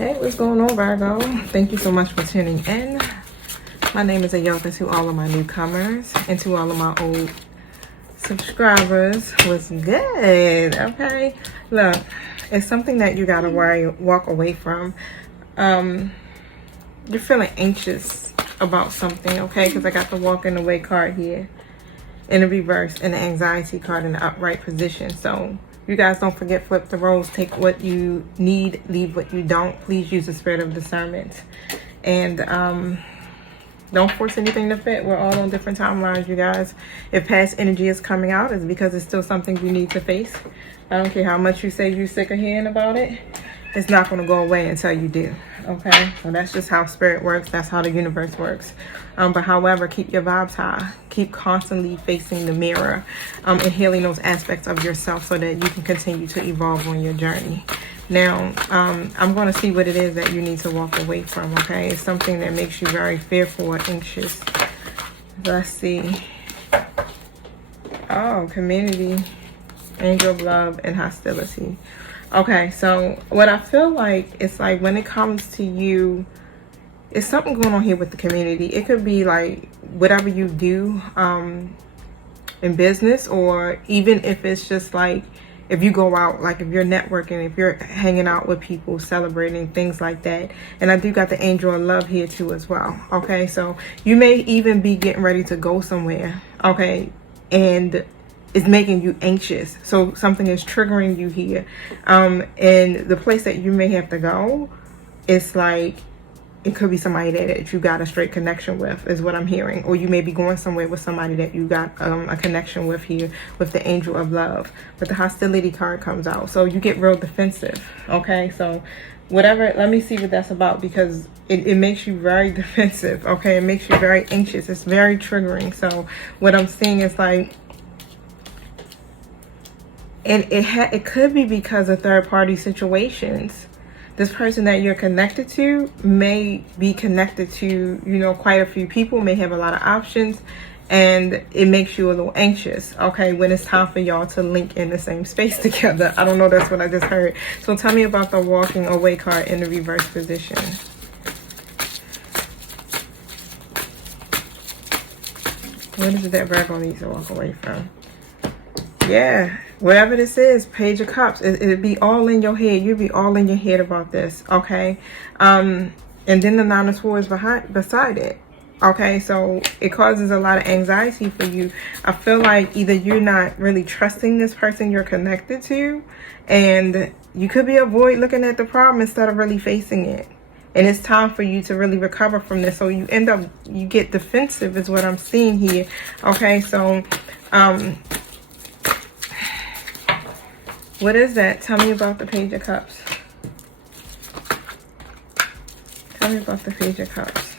Hey, what's going on, Virgo? Thank you so much for tuning in. My name is Ayoka to all of my newcomers and to all of my old subscribers. What's good? Okay, look, it's something that you gotta walk away from. You're feeling anxious about something, okay? Because I got the walking away card here in the reverse and the anxiety card in the upright position. So you guys don't forget, flip the roles, take what you need, leave what you don't. Please use the spirit of discernment. And don't force anything to fit. We're all on different timelines, you guys. If past energy is coming out, it's because it's still something you need to face. I don't care how much you say you're sick of hearing about it. It's not going to go away until you do. Okay? So that's just how spirit works. That's how the universe works. But however, keep your vibes high. Keep constantly facing the mirror and healing those aspects of yourself so that you can continue to evolve on your journey. Now, I'm going to see what it is that you need to walk away from, okay? It's something that makes you very fearful or anxious. Let's see. Oh, community, angel of love, and hostility. Okay, so what I feel like, it's like when it comes to you, it's something going on here with the community. It could be like whatever you do in business, or even if it's just like if you go out, like if you're networking, if you're hanging out with people, celebrating, things like that. And I do got the angel of love here too as well. Okay, so you may even be getting ready to go somewhere, okay, and it's making you anxious. So something is triggering you here. And the place that you may have to go, it's like it could be somebody that you got a straight connection with, is what I'm hearing. Or you may be going somewhere with somebody that you got a connection with here with the angel of love. But the hostility card comes out. So you get real defensive. Okay, so whatever, let me see what that's about, because it makes you very defensive. Okay, it makes you very anxious. It's very triggering. So what I'm seeing is like, and it could be because of third-party situations. This person that you're connected to may be connected to, you know, quite a few people, may have a lot of options, and it makes you a little anxious, okay, when it's time for y'all to link in the same space together. I don't know, that's what I just heard. So tell me about the walking away card in the reverse position. What is it that Virgo needs to walk away from? Yeah, whatever this is, Page of Cups, it'd be all in your head. You'd be all in your head about this, okay? And then the Nine of Swords beside it, okay? So it causes a lot of anxiety for you. I feel like either you're not really trusting this person you're connected to, and you could be avoid looking at the problem instead of really facing it. And it's time for you to really recover from this. So you end up, you get defensive is what I'm seeing here, okay? So, what is that? Tell me about the Page of Cups. Tell me about the Page of Cups.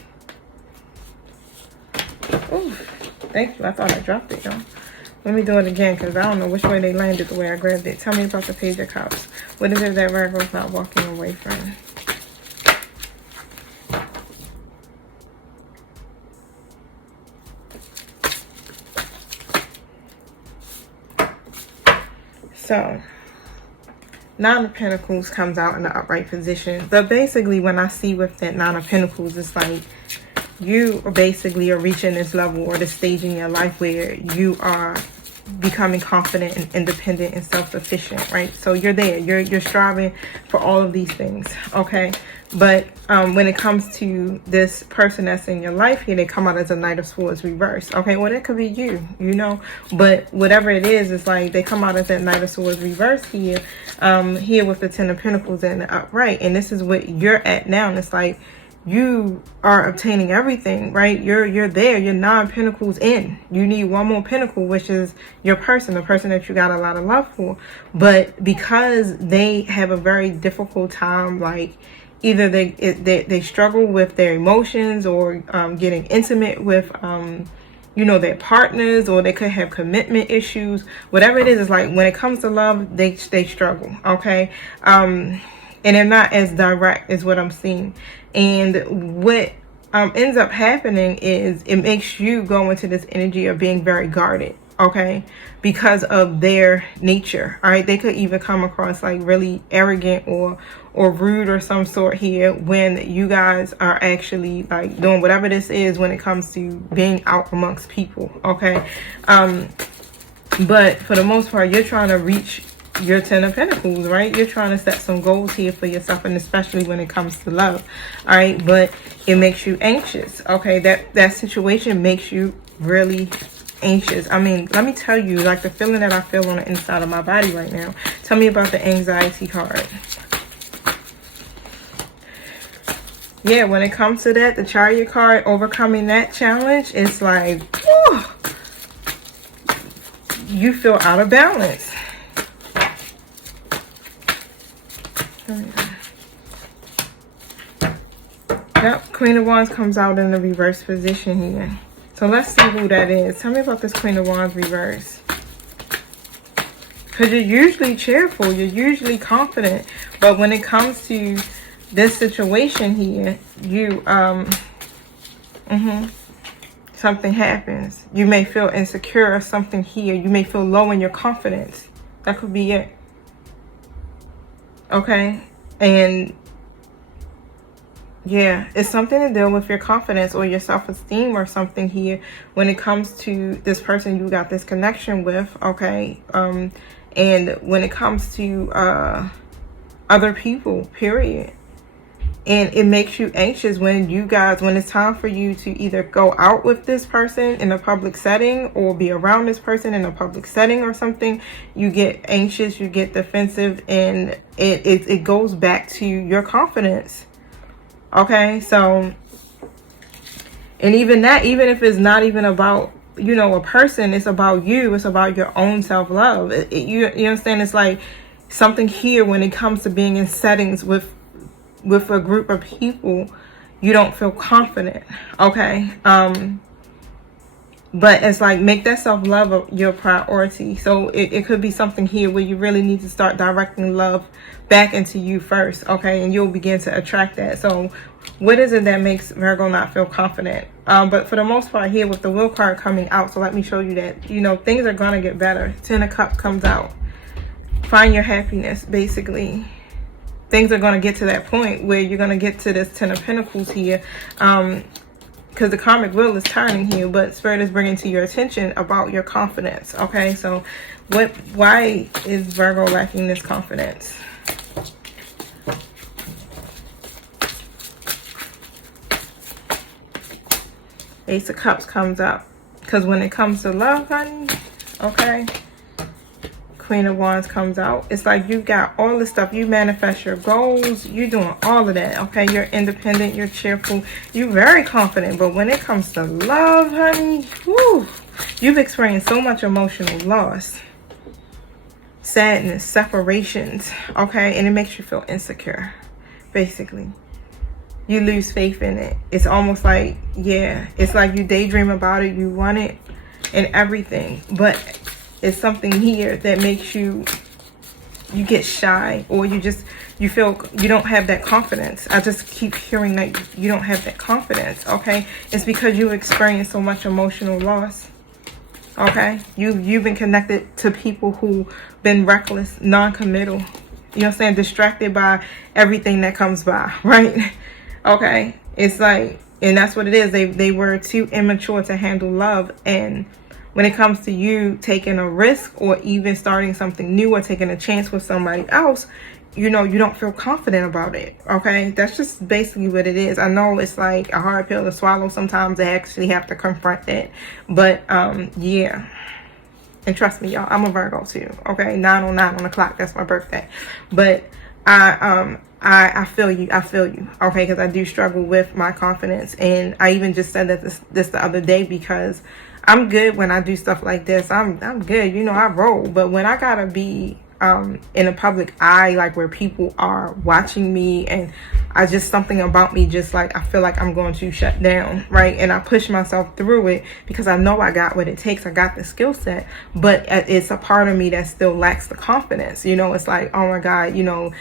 Ooh, thank you. I thought I dropped it, y'all. Let me do it again, because I don't know which way they landed the way I grabbed it. Tell me about the Page of Cups. What is it that Virgo's not walking away from? So Nine of Pentacles comes out in the upright position. But basically, when I see with that Nine of Pentacles, it's like you basically are reaching this level or this stage in your life where you are becoming confident and independent and self-sufficient, right? So you're there. You're striving for all of these things, okay? But when it comes to this person that's in your life here, they come out as a Knight of Swords reverse. Okay, well, that could be you, you know. But whatever it is, it's like they come out as that Knight of Swords reverse here, here with the Ten of Pentacles in the upright. And this is what you're at now. And it's like you are obtaining everything, right? You're there. You're 9 pentacles in. You need one more pentacle, which is your person, the person that you got a lot of love for. But because they have a very difficult time, like either they struggle with their emotions or getting intimate with you know, their partners, or they could have commitment issues. Whatever it is, like when it comes to love, they struggle, okay? And they're not as direct as what I'm seeing. And what ends up happening is it makes you go into this energy of being very guarded, okay, because of their nature. All right, they could even come across like really arrogant or rude or some sort here when you guys are actually like doing whatever this is when it comes to being out amongst people, okay. But for the most part, you're trying to reach your 10 of Pentacles, right? You're trying to set some goals here for yourself, and especially when it comes to love, all right? But it makes you anxious, okay? That situation makes you really anxious. I mean, let me tell you, like the feeling that I feel on the inside of my body right now. Tell me about the anxiety card. Yeah, when it comes to that, the Chariot card, overcoming that challenge, it's like, whew, you feel out of balance. Yep, Queen of Wands comes out in the reverse position here. So let's see who that is. Tell me about this Queen of Wands reverse. Because you're usually cheerful, you're usually confident. But when it comes to this situation here, you, something happens. You may feel insecure or something here. You may feel low in your confidence. That could be it. Okay, and yeah, it's something to deal with your confidence or your self-esteem or something here when it comes to this person you got this connection with, okay, and when it comes to other people, period. And it makes you anxious when it's time for you to either go out with this person in a public setting or be around this person in a public setting or something. You get anxious, you get defensive, and it goes back to your confidence. Okay, so, and even if it's not even about, you know, a person, it's about you, it's about your own self-love. You understand? It's like something here when it comes to being in settings with a group of people, you don't feel confident, okay? But it's like, make that self-love your priority. So it could be something here where you really need to start directing love back into you first, okay? And you'll begin to attract that. So what is it that makes Virgo not feel confident? But for the most part here with the Will card coming out, so let me show you that, you know, things are going to get better. 10 of Cups comes out. Find your happiness, basically. Things are going to get to that point where you're going to get to this 10 of Pentacles here. Because the karmic wheel is turning here, but Spirit is bringing to your attention about your confidence. Okay, so why is Virgo lacking this confidence? Ace of Cups comes up. Because when it comes to love, honey, okay, Queen of Wands comes out. It's like you got all this stuff. You manifest your goals. You're doing all of that, okay? You're independent. You're cheerful. You're very confident. But when it comes to love, honey, whew, you've experienced so much emotional loss, sadness, separations, okay? And it makes you feel insecure, basically. You lose faith in it. It's almost like, yeah, it's like you daydream about it. You want it and everything. But it's something here that makes you get shy, or you feel you don't have that confidence. I just keep hearing that you don't have that confidence, okay? It's because you experienced so much emotional loss, okay? You've been connected to people who been reckless, non-committal, you know what I'm saying, distracted by everything that comes by, right? Okay, it's like, and that's what it is. They were too immature to handle love. And when it comes to you taking a risk or even starting something new or taking a chance with somebody else, you know, you don't feel confident about it, okay? That's just basically what it is. I know it's like a hard pill to swallow sometimes. I actually have to confront that. But, yeah. And trust me, y'all, I'm a Virgo too, okay? 9:09 on the clock, that's my birthday. But I feel you, okay? Because I do struggle with my confidence. And I even just said that this the other day, because I'm good when I do stuff like this. I'm good, you know, I roll. But when I gotta be in a public eye, like where people are watching me, and something about me just like, I feel like I'm going to shut down, right? And I push myself through it because I know I got what it takes. I got the skill set, but it's a part of me that still lacks the confidence. You know, it's like, oh my God, you know,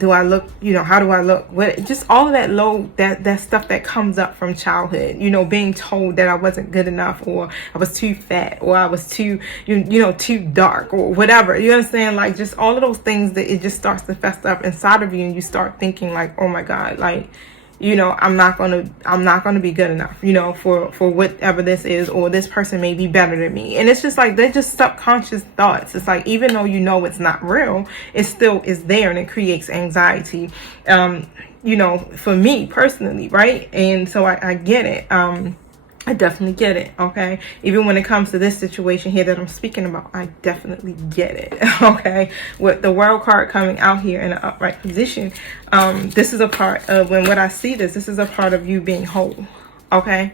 do I look, how do I look? What, just all of that stuff that comes up from childhood, being told that I wasn't good enough, or I was too fat, or I was too, too dark, or whatever. You understand? Like, just all of those things that it just starts to fester up inside of you, and you start thinking like, oh my God, like, I'm not gonna be good enough, for whatever this is, or this person may be better than me. And it's just like, they're just subconscious thoughts. It's like, even though it's not real, it still is there, and it creates anxiety, for me personally, right? And so I get it. I definitely get it, okay? Even when it comes to this situation here that I'm speaking about, I definitely get it, okay? With the World card coming out here in an upright position, this is a part of, when I see this is a part of you being whole, okay?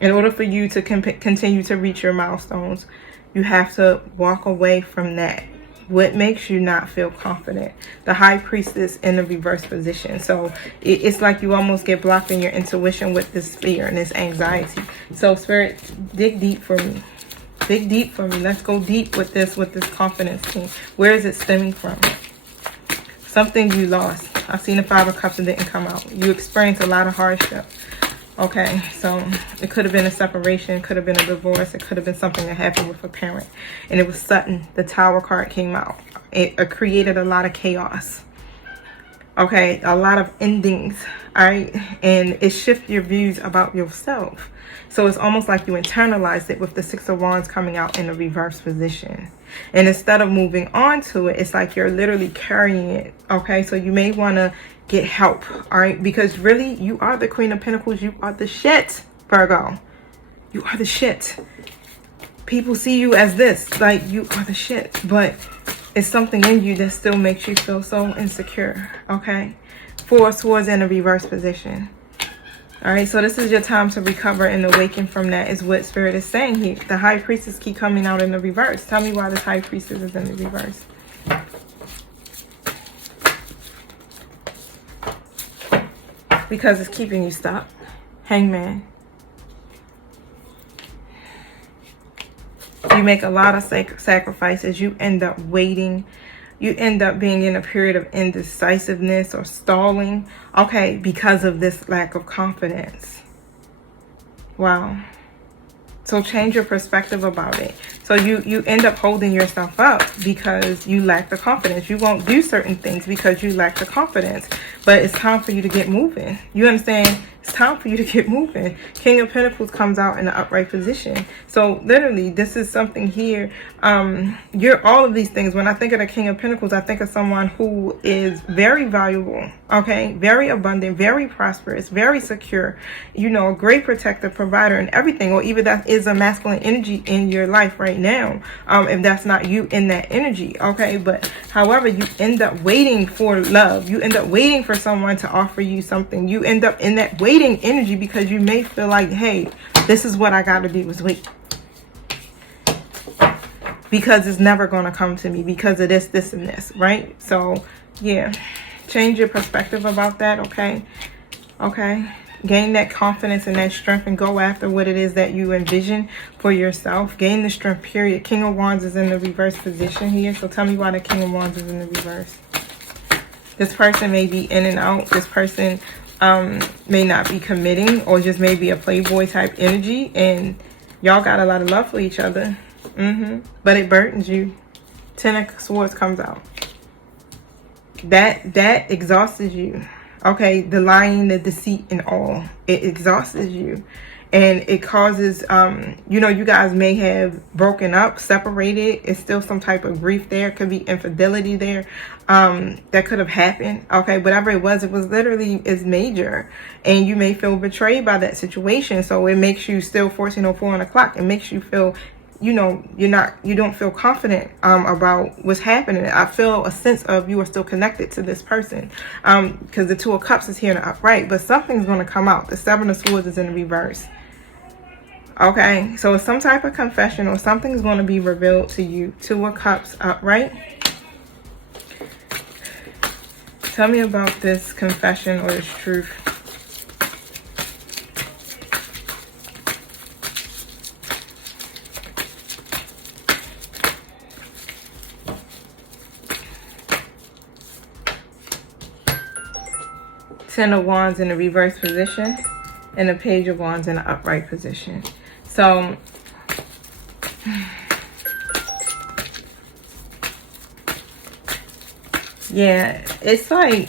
In order for you to continue to reach your milestones, you have to walk away from that. What makes you not feel confident? The High Priestess in the reverse position. So it's like you almost get blocked in your intuition with this fear and this anxiety. So Spirit, dig deep for me. Dig deep for me. Let's go deep with this confidence thing. Where is it stemming from? Something you lost. I seen the Five of Cups and didn't come out. You experienced a lot of hardship. Okay, so it could have been a separation, it could have been a divorce, it could have been something that happened with a parent, and it was sudden. The Tower card came out. It created a lot of chaos. Okay, a lot of endings, all right? And it shifts your views about yourself. So it's almost like you internalized it with the Six of Wands coming out in the reverse position. And instead of moving on to it, it's like you're literally carrying it, okay? So you may want to get help, all right? Because really, you are the Queen of Pentacles. You are the shit, Virgo. You are the shit. People see you as this, like, you are the shit. But it's something in you that still makes you feel so insecure, okay? Four of Swords in a reverse position. All right, so this is your time to recover and awaken from that, is what Spirit is saying here. The High Priestess keep coming out in the reverse. Tell me why this High Priestess is in the reverse. Because it's keeping you stuck. Hangman. You make a lot of sacrifices. You end up waiting. You end up being in a period of indecisiveness or stalling. Okay, because of this lack of confidence. Wow. So change your perspective about it. So you end up holding yourself up because you lack the confidence. You won't do certain things because you lack the confidence. But it's time for you to get moving. You understand? It's time for you to get moving. King of Pentacles comes out in the upright position. So literally, this is something here. You're all of these things. When I think of the King of Pentacles, I think of someone who is very valuable, okay? Very abundant, very prosperous, very secure, a great protector, provider, and everything. Or even that is a masculine energy in your life right now, if that's not you in that energy, okay? But however, you end up waiting for love. You end up waiting for someone to offer you something. You end up in that waiting energy because you may feel like, hey, this is what I gotta do, is wait, because it's never gonna come to me because of this and this, right? So yeah, change your perspective about that. Okay, gain that confidence and that strength and go after what it is that you envision for yourself. Gain the strength, period. King of Wands is in the reverse position here. So tell me why the King of Wands is in the reverse. This person may be in and out. This person may not be committing, or just maybe a playboy type energy, and y'all got a lot of love for each other, but it burdens you. Ten of Swords comes out. That exhausts you, okay? The lying, the deceit, and all, it exhausts you, and it causes you guys may have broken up, separated. It's still some type of grief there. It could be infidelity there, that could have happened, okay? Whatever it was literally is major, and you may feel betrayed by that situation. So it makes you still 14:04 on the clock. It makes you feel, you don't feel confident about what's happening. I feel a sense of you are still connected to this person, because the Two of Cups is here in the upright, but something's going to come out. The Seven of Swords is in the reverse. Okay, so it's some type of confession, or something's going to be revealed to you. Two of Cups upright. Tell me about this confession or this truth. Ten of Wands in the reverse position, and the Page of Wands in the upright position. So yeah, it's like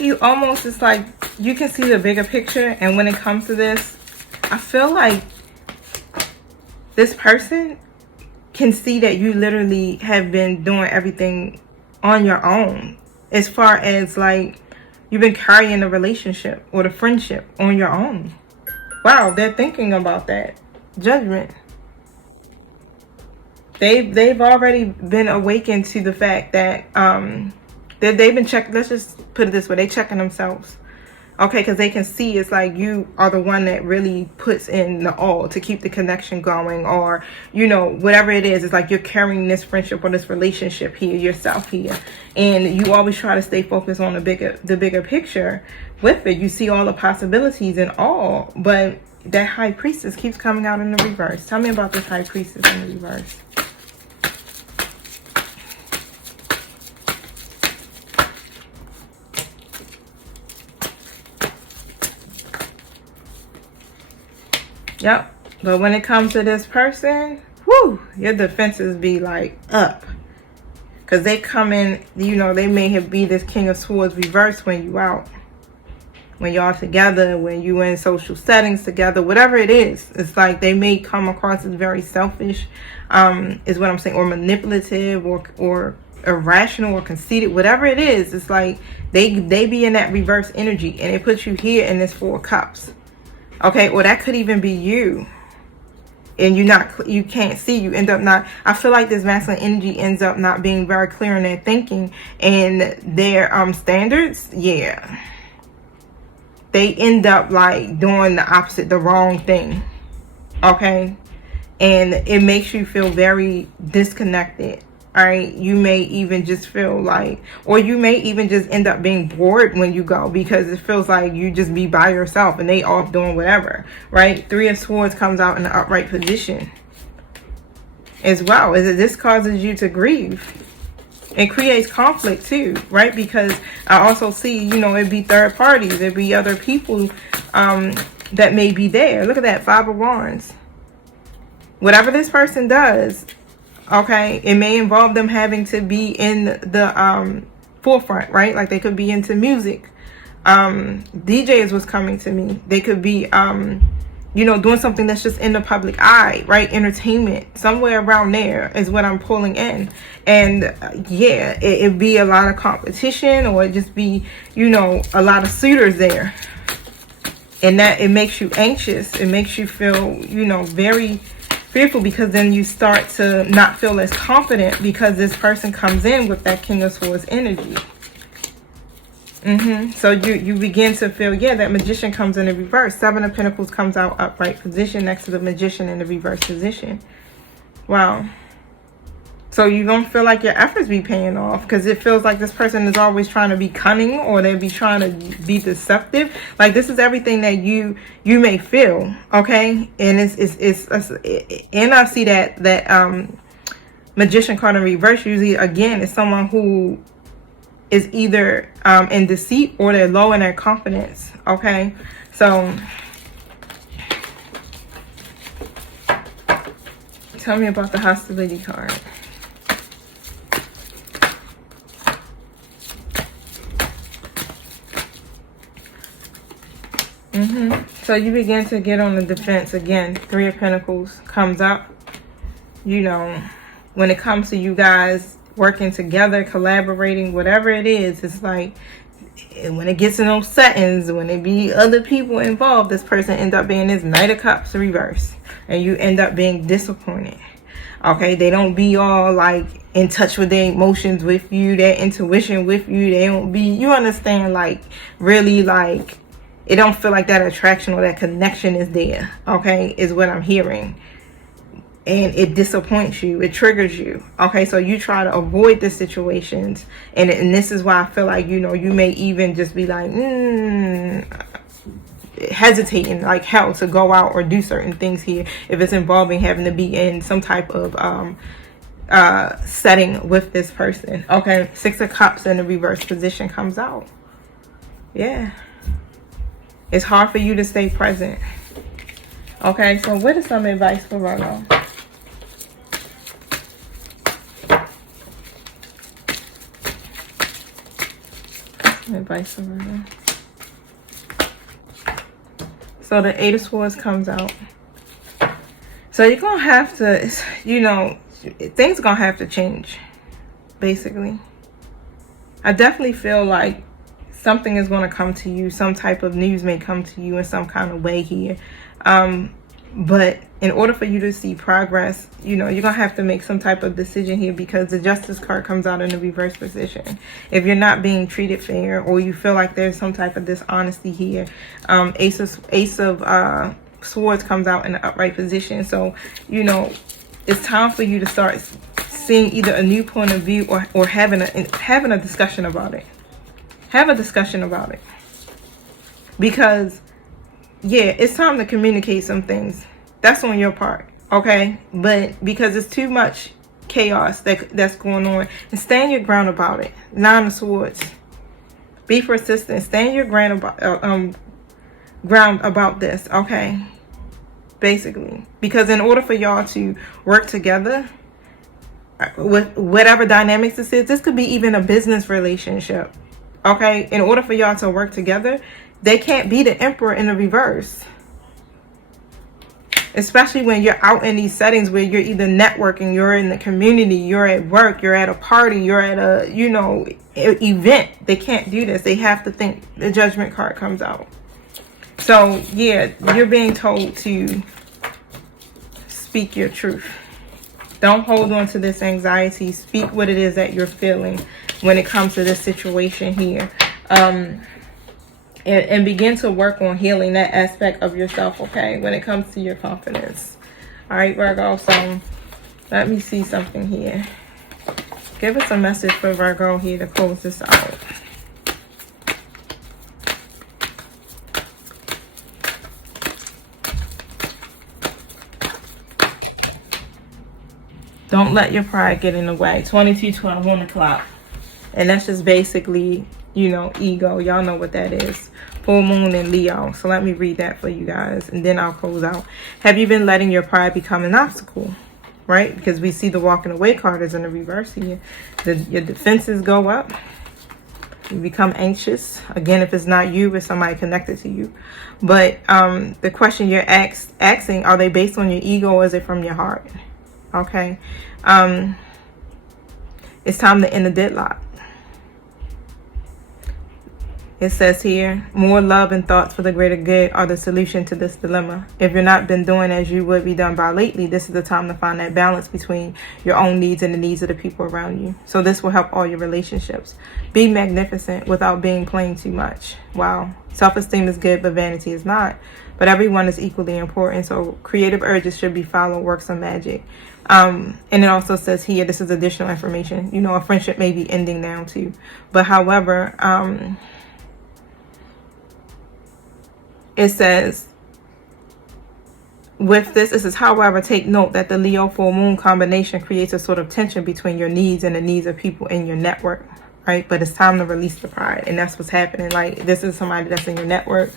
you almost, it's like you can see the bigger picture. And when it comes to this, I feel like this person can see that you literally have been doing everything on your own, as far as like you've been carrying the relationship or the friendship on your own. Wow, they're thinking about that. Judgment. They've already been awakened to the fact that they've been checked. Let's just put it this way: they checking themselves. Okay, because they can see it's like you are the one that really puts in the all to keep the connection going, or, you know, whatever it is. It's like you're carrying this friendship or this relationship here, yourself here. And you always try to stay focused on the bigger picture with it. You see all the possibilities and all, but that High Priestess keeps coming out in the reverse. Tell me about this High Priestess in the reverse. Yep. But when it comes to this person, whoo, your defenses be like up. Because they come in, you know, they may be this King of Swords reverse when you out. When y'all together, when you in social settings together, whatever it is. It's like they may come across as very selfish, is what I'm saying, or manipulative, or irrational, or conceited, whatever it is. It's like they be in that reverse energy, and it puts you here in this Four of Cups. Okay, or that could even be you, and you can't see. You end up not. I feel like this masculine energy ends up not being very clear in their thinking and their standards. Yeah, they end up like doing the opposite, the wrong thing. Okay, and it makes you feel very disconnected. All right, you may even just feel like, or you may even just end up being bored when you go, because it feels like you just be by yourself and they off doing whatever, right? Three of Swords comes out in the upright position as well. Is that this causes you to grieve. It creates conflict too, right? Because I also see, you know, it'd be third parties, it'd be other people that may be there. Look at that, Five of Wands. Whatever this person does, okay, it may involve them having to be in the forefront, right? Like they could be into music. DJ is what's coming to me. They could be, you know, doing something that's just in the public eye, right? Entertainment, somewhere around there is what I'm pulling in. And yeah, it'd be a lot of competition, or it just be, you know, a lot of suitors there. And that it makes you anxious. It makes you feel, you know, very fearful, because then you start to not feel as confident, because this person comes in with that King of Swords energy. So you begin to feel, yeah, that Magician comes in the reverse. Seven of Pentacles comes out upright position next to the Magician in the reverse position. Wow. So you don't feel like your efforts be paying off, because it feels like this person is always trying to be cunning, or they be trying to be deceptive. Like this is everything that you may feel, okay? And it's and I see that Magician card in reverse usually, again, is someone who is either in deceit, or they're low in their confidence, okay? So tell me about the hostility card. So you begin to get on the defense again. Three of Pentacles comes up. You know, when it comes to you guys working together, collaborating, whatever it is, it's like when it gets in those settings, when it be other people involved, this person end up being this Knight of Cups reverse, and you end up being disappointed. Okay, they don't be all like in touch with their emotions with you, their intuition with you. They don't be, you understand, like really, like it don't feel like that attraction or that connection is there, okay, is what I'm hearing. And it disappoints you, it triggers you, okay? So you try to avoid the situations, and this is why I feel like, you know, you may even just be like, hesitating like hell to go out or do certain things here, if it's involving having to be in some type of setting with this person. Okay, Six of Cups in the reverse position comes out. Yeah, it's hard for you to stay present. Okay, so what is some advice for Virgo? Some advice for Virgo. So the Eight of Swords comes out. So you're gonna have to, you know, things are gonna have to change, basically. I definitely feel like something is going to come to you. Some type of news may come to you in some kind of way here. But in order for you to see progress, you know, you're going to have to make some type of decision here, because the Justice card comes out in the reverse position. If you're not being treated fair, or you feel like there's some type of dishonesty here, Ace of Swords comes out in the upright position. So, you know, it's time for you to start seeing either a new point of view, or having a discussion about it. Have a discussion about it. Because, yeah, it's time to communicate some things. That's on your part, okay? But because it's too much chaos that's going on, and stand your ground about it. Nine of Swords. Be persistent. Stand your ground about this, okay? Basically. Because in order for y'all to work together, with whatever dynamics this could be even a business relationship. Okay, in order for y'all to work together, they can't be the Emperor in the reverse. Especially when you're out in these settings where you're either networking, you're in the community, you're at work, you're at a party, you're at a, you know, event. They can't do this. They have to think. The Judgment card comes out. So, yeah, you're being told to speak your truth. Don't hold on to this anxiety. Speak what it is that you're feeling when it comes to this situation here. And begin to work on healing that aspect of yourself, okay, when it comes to your confidence. All right, Virgo, so let me see something here. Give us a message for Virgo here to close this out. Don't let your pride get in the way. 22:12 on the clock. And that's just basically, you know, ego. Y'all know what that is. Full moon in Leo. So let me read that for you guys, and then I'll close out. Have you been letting your pride become an obstacle? Right? Because we see the walking away card is in the reverse here. Your defenses go up. You become anxious. Again, if it's not you, it's somebody connected to you. But the question you're asking, are they based on your ego, or is it from your heart? Okay. It's time to end the deadlock. It says here, more love and thoughts for the greater good are the solution to this dilemma. If you're not been doing as you would be done by lately, this is the time to find that balance between your own needs and the needs of the people around you. So this will help all your relationships. Be magnificent without being plain too much. Wow. Self-esteem is good, but vanity is not. But everyone is equally important. So creative urges should be followed, works of magic. And it also says here, this is additional information. You know, a friendship may be ending now too. But however, it says, with this, it says, however, take note that the Leo full moon combination creates a sort of tension between your needs and the needs of people in your network, right? But it's time to release the pride, and that's what's happening. Like, this is somebody that's in your network.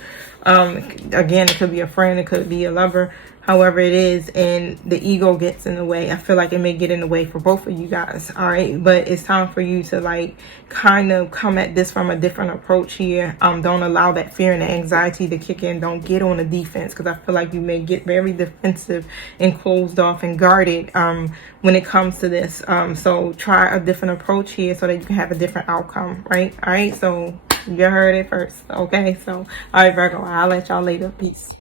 Again, it could be a friend, it could be a lover, however it is, and the ego gets in the way. I feel like it may get in the way for both of you guys, all right? But it's time for you to, like, kind of come at this from a different approach here. Don't allow that fear and the anxiety to kick in. Don't get on the defense, because I feel like you may get very defensive and closed off and guarded when it comes to this. So try a different approach here so that you can have a different outcome, right? All right, so you heard it first, okay? So, all right, Virgo, I'll let y'all later. Peace.